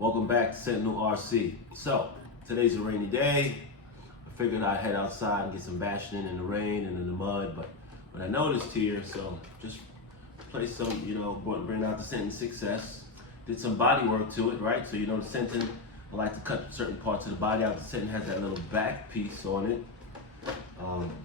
Welcome back to Senton RC. So, today's a rainy day. I figured I'd head outside and get some bashing in the rain and in the mud, but what I noticed here, so just play some, bring out the Senton Success. Did some body work to it, right? So the Senton, I like to cut certain parts of the body out. The Senton has that little back piece on it,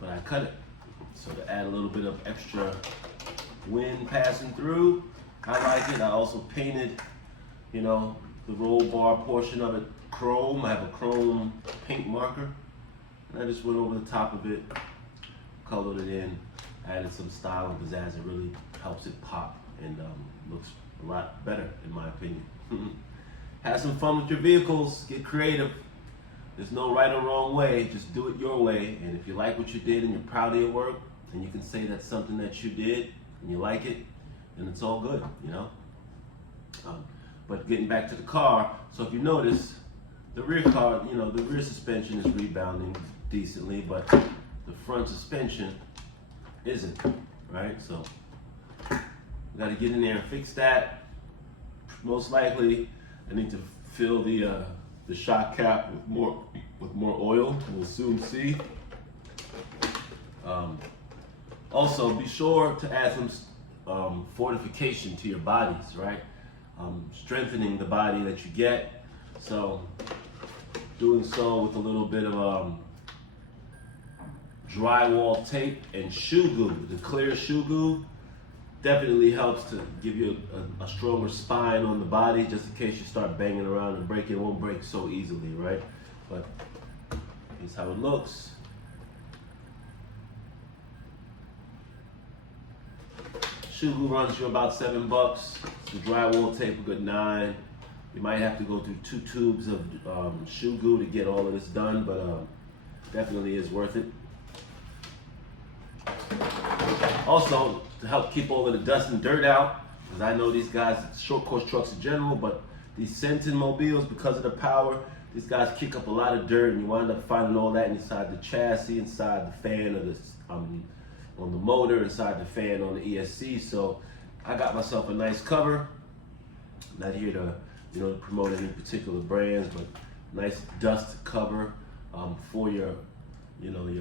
but I cut it. So to add a little bit of extra wind passing through, I like it. I also painted, the roll bar portion of it chrome. I have a chrome paint marker. And I just went over the top of it, colored it in, added some style and pizzazz. It really helps it pop and looks a lot better in my opinion. Have some fun with your vehicles, get creative. There's no right or wrong way, just do it your way. And if you like what you did and you're proud of your work, and you can say that's something that you did and you like it, then it's all good, But getting back to the car, so if you notice, the rear car, the rear suspension is rebounding decently, but the front suspension isn't, right? So we got to get in there and fix that. Most likely, I need to fill the shock cap with more oil. We'll soon see. Also, be sure to add some fortification to your bodies, right? Strengthening the body that you get. So doing so with a little bit of drywall tape and shoe goo. The clear shoe goo definitely helps to give you a stronger spine on the body, just in case you start banging around and break it. It won't break so easily, right? But here's how it looks. Shoe glue runs you about $7. The drywall tape a good $9. You might have to go through 2 tubes of shoe glue to get all of this done, but definitely is worth it. Also, to help keep all of the dust and dirt out, because I know these guys, short course trucks in general, but these Senton mobiles, because of the power, these guys kick up a lot of dirt, and you wind up finding all that inside the chassis, inside the fan of this. On the motor, inside the fan on the ESC. So I got myself a nice cover. Not here to promote any particular brands, but nice dust cover for your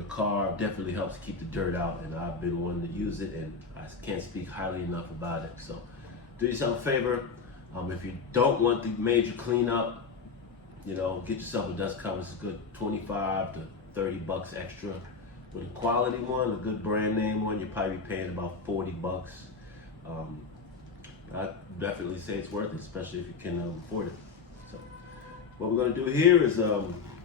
car. Definitely helps keep the dirt out, and I've been wanting to use it, and I can't speak highly enough about it. So do yourself a favor. If you don't want the major cleanup, get yourself a dust cover. It's a good $25 to $30 extra. With a quality one, a good brand name one, you're probably paying about $40. I definitely say it's worth it, especially if you can afford it. So, what we're going to do here is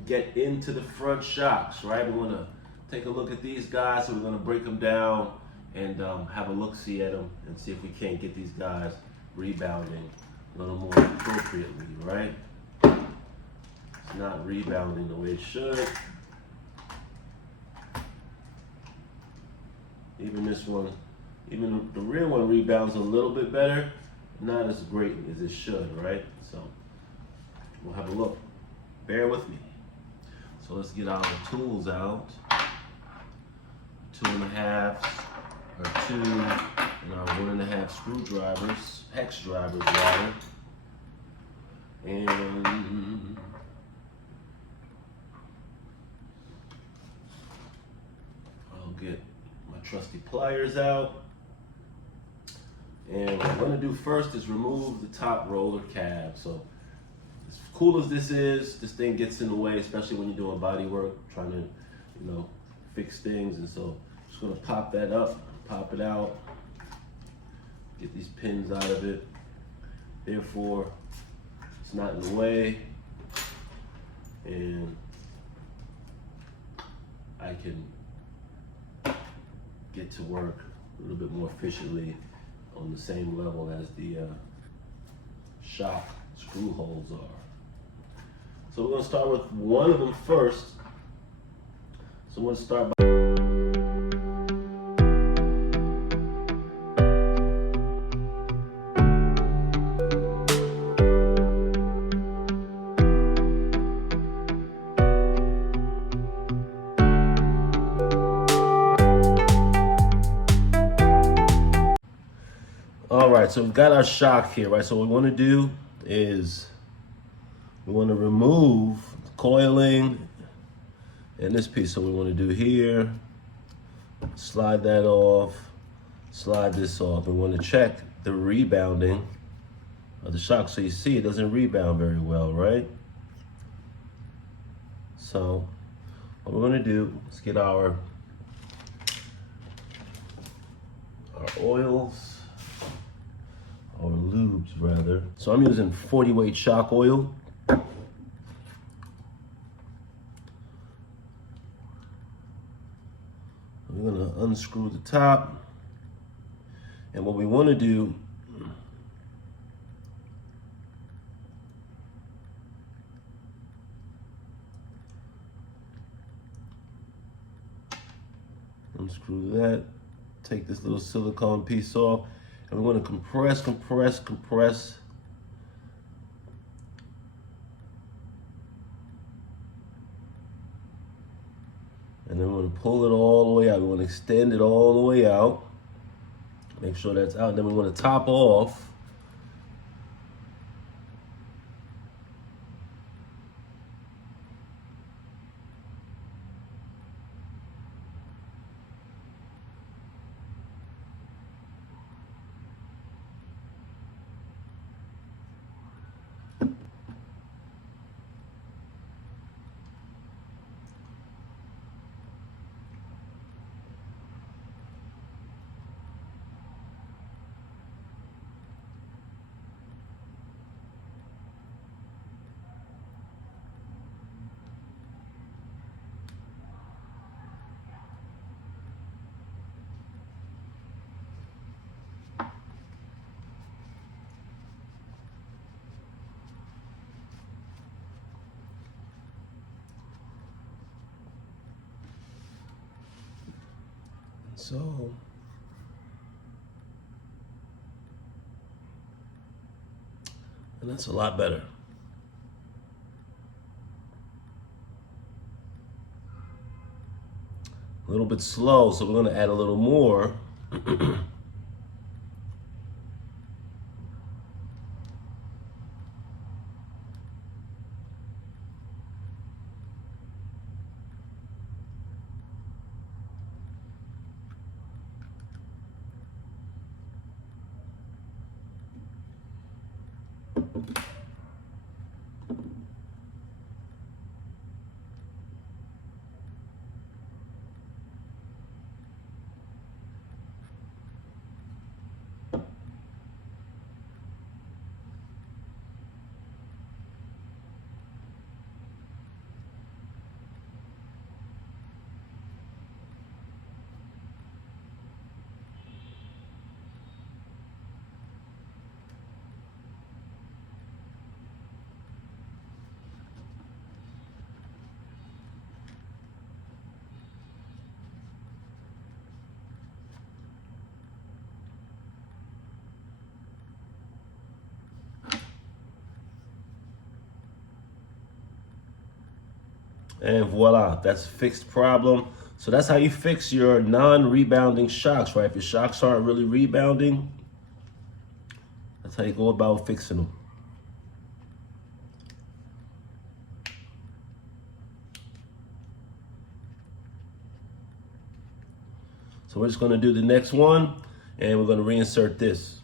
get into the front shocks, right? We want to take a look at these guys, so we're going to break them down and have a look-see at them and see if we can't get these guys rebounding a little more appropriately, right? It's not rebounding the way it should. Even this one, even the rear one rebounds a little bit better, not as great as it should, right? So we'll have a look. Bear with me. So let's get our tools out. 2.5 or 2 and our 1.5 screwdrivers, hex drivers rather. And I'll get my trusty pliers out. And what I'm going to do first is remove the top roller cab. So as cool as this is, this thing gets in the way, especially when you're doing body work, trying to, fix things. And so I'm just going to pop that up, pop it out, get these pins out of it. Therefore, it's not in the way, and I can get to work a little bit more efficiently on the same level as the shock screw holes are. So we're going to start with one of them first. So I'm going to start by All right, so we've got our shock here, right? So what we want to do is We want to remove the coiling and this piece. So we want to do here, slide that off, slide this off. We want to check the rebounding of the shock. So you see it doesn't rebound very well, right? So what we're going to do is get our oils, or lubes rather. So I'm using 40 weight shock oil. We're gonna unscrew the top. And what we wanna do, unscrew that, take this little silicone piece off, and we're gonna compress. And then we're gonna pull it all the way out. We wanna extend it all the way out. Make sure that's out. Then we wanna top off. So and that's a lot better. A little bit slow, so we're gonna add a little more. And voila, that's a fixed problem. So that's how you fix your non-rebounding shocks, right? If your shocks aren't really rebounding, that's how you go about fixing them. So we're just gonna do the next one, and we're gonna reinsert this.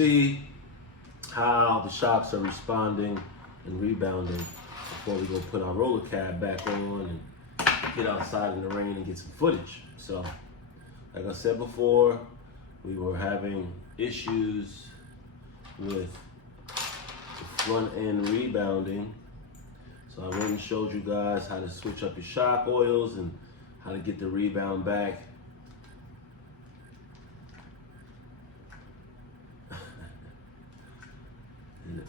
see how the shocks are responding and rebounding before we go put our roller cab back on and get outside in the rain and get some footage. So, like I said before, we were having issues with the front end rebounding. So I went and showed you guys how to switch up your shock oils and how to get the rebound back.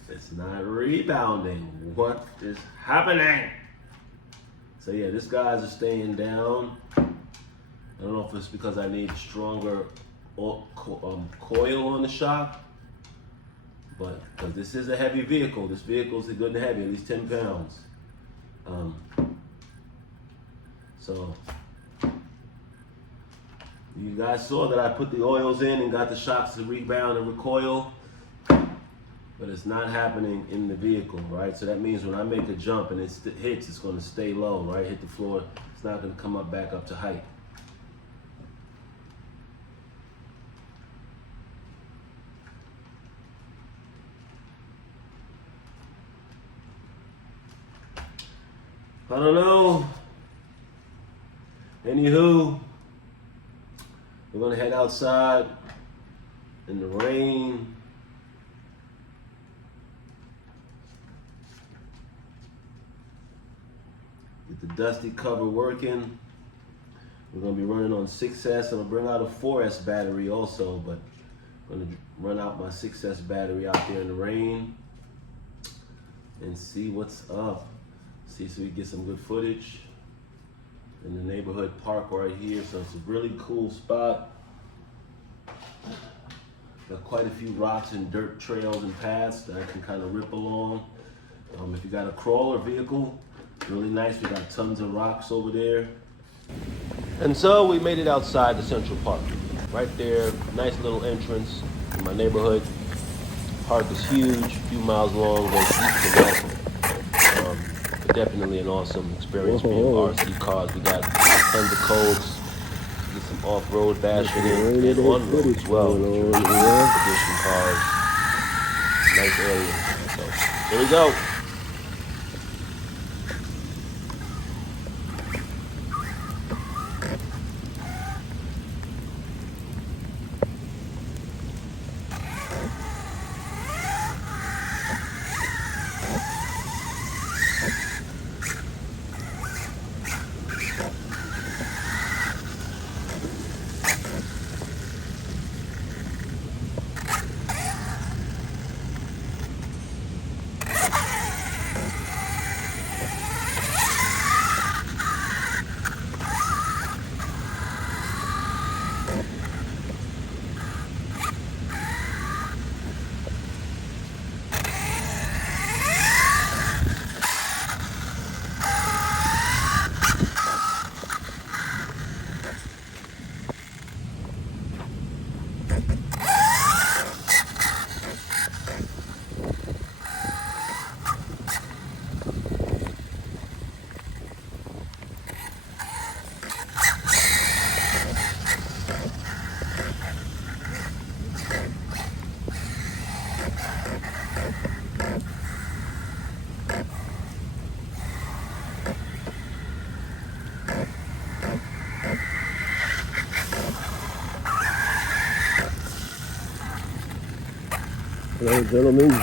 It's not rebounding. What is happening? So yeah, this guy's staying down. I don't know if it's because I need stronger coil on the shock, but because this is a heavy vehicle. This vehicle is good and heavy, at least 10 pounds. So you guys saw that I put the oils in and got the shocks to rebound and recoil. But it's not happening in the vehicle, right? So that means when I make a jump and it hits, it's gonna stay low, right? Hit the floor, it's not gonna come up back up to height. I don't know. Anywho, we're gonna head outside in the rain. Get the dusty cover working. We're gonna be running on 6S. I'm gonna bring out a 4S battery also, but I'm gonna run out my 6S battery out there in the rain and see what's up. See so we get some good footage in the neighborhood park right here. So it's a really cool spot. Got quite a few rocks and dirt trails and paths that I can kind of rip along. If you got a crawler vehicle, really nice. We got tons of rocks over there. And so we made it outside the Central Park. Right there, nice little entrance in my neighborhood. Park is huge, a few miles long, goes east to west. Definitely an awesome experience being RC cars. We got tons of codes, get some off-road bashing in, and on-road as well. Edition cars, nice area. So here we go. Hello, gentlemen.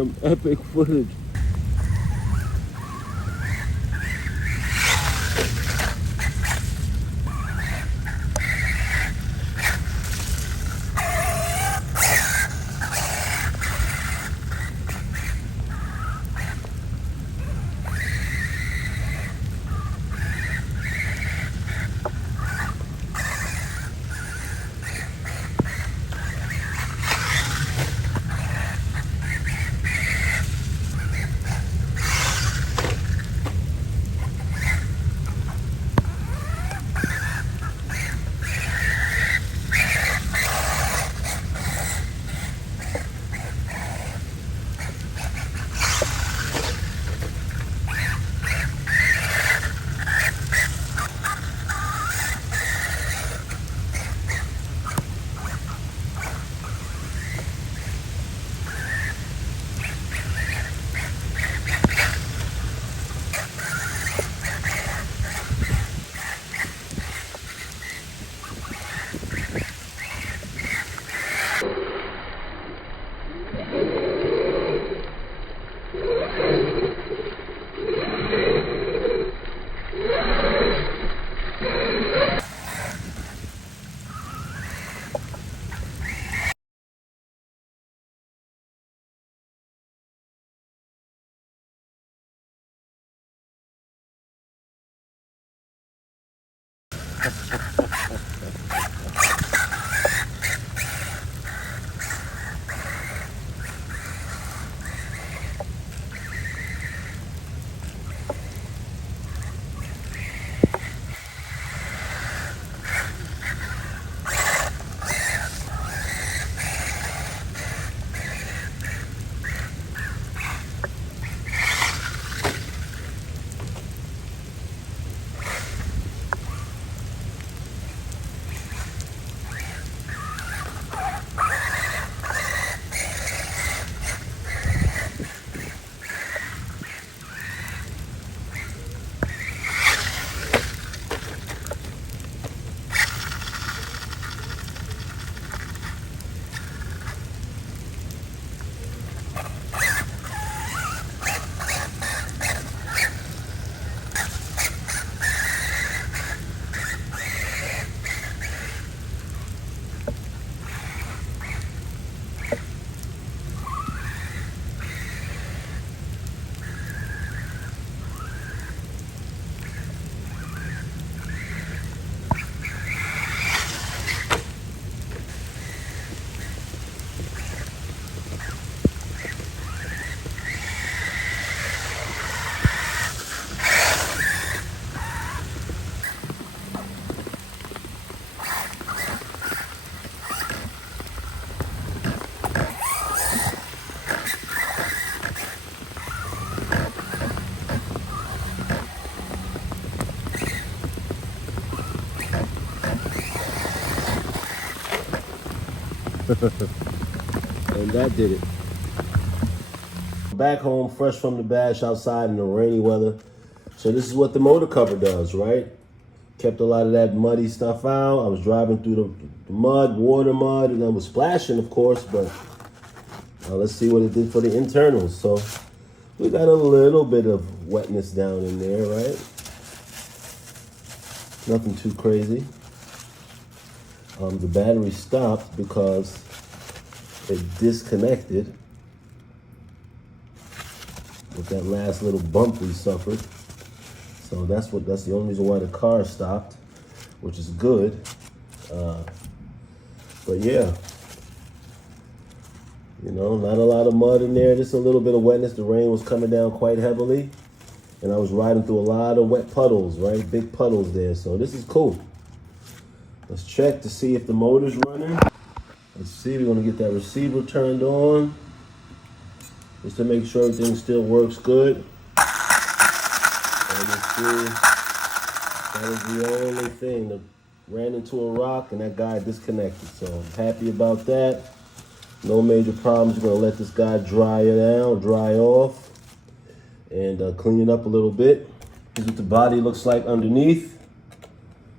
some epic footage. And that did it. Back home, fresh from the bash outside in the rainy weather. So this is what the motor cover does, right? Kept a lot of that muddy stuff out. I was driving through the mud, water mud, and I was splashing, of course, but let's see what it did for the internals. So we got a little bit of wetness down in there, right? Nothing too crazy. The battery stopped because it disconnected with that last little bump we suffered. So that's the only reason why the car stopped, which is good. But yeah, you know, not a lot of mud in there, just a little bit of wetness. The rain was coming down quite heavily, and I was riding through a lot of wet puddles, right? Big puddles there, so this is cool. Let's check to see if the motor's running. Let's see, we're gonna get that receiver turned on, just to make sure everything still works good. And let's see, that was the only thing that ran into a rock and that guy disconnected. So I'm happy about that. No major problems. We're gonna let this guy dry off, and clean it up a little bit. Here's what the body looks like underneath.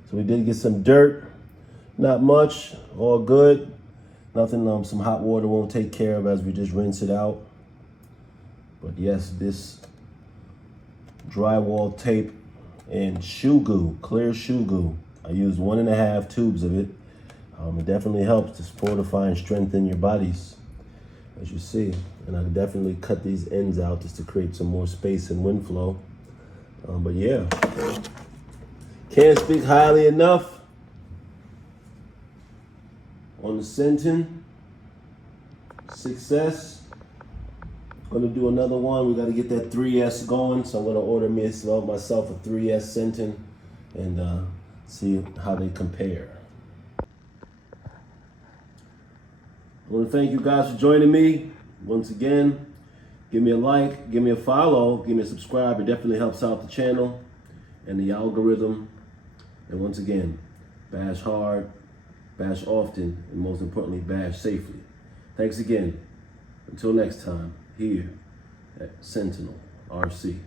So we did get some dirt, not much, all good. Nothing some hot water won't take care of as we just rinse it out. But yes, this drywall tape and shoe goo, clear shoe goo. I used 1.5 tubes of it. It definitely helps to fortify and strengthen your bodies, as you see. And I definitely cut these ends out just to create some more space and wind flow. But yeah, can't speak highly enough on the Senton. Success. Gonna do another one. We gotta get that 3S going, so I'm gonna order myself a 3S Senton and see how they compare. I want to thank you guys for joining me once again. Give me a like, give me a follow, give me a subscribe. It definitely helps out the channel and the algorithm. And once again, bash hard, bash often, and most importantly, bash safely. Thanks again. Until next time, here at Sentinel RC.